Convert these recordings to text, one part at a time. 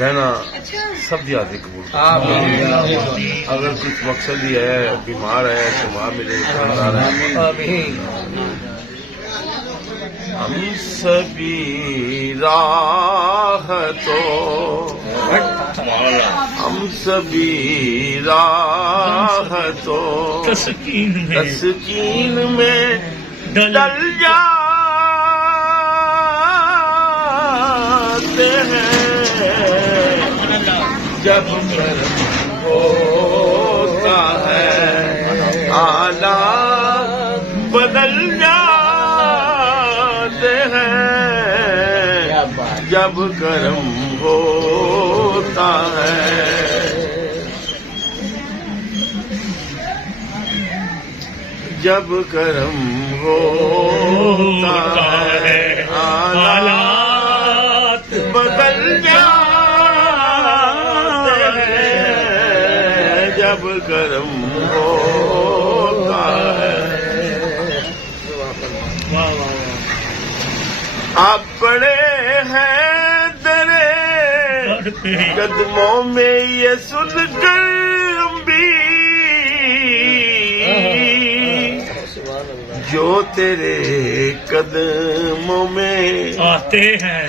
بہنا سب دی حاضری قبول کر، اگر کچھ مقصد ہی ہے بیمار ہے شفا ملے، ہم سبھی راحتوں ہم سبھی راحتوں تسکین میں ڈل جاتے ہیں، جب کرم ہوتا ہے حالات بدل جاتے ہیں، جب کرم ہوتا ہے، جب کرم ہوتا ہے حالات بدل جاتے ہیں، جب کرم ہوتا ہے۔ آپ پڑے ہیں درے قدموں میں یہ سن کر بھی، جو تیرے قدموں میں آتے ہیں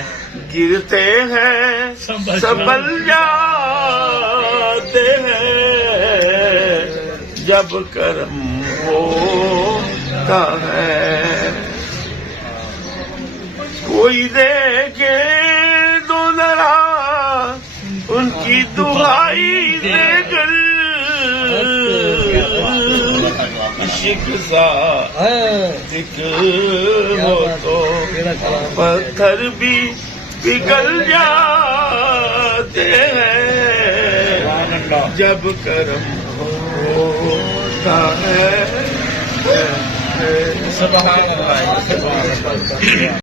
گرتے ہیں سنبھل جاتے ہیں، جب کرم ہوتا ہے۔ کوئی دیکھے تو ذرا ان کی دعائی دے کر، عشق سا ایک ہو تو پتھر بھی پگھل جاتے ہیں، جب کرم ہوتا ہے۔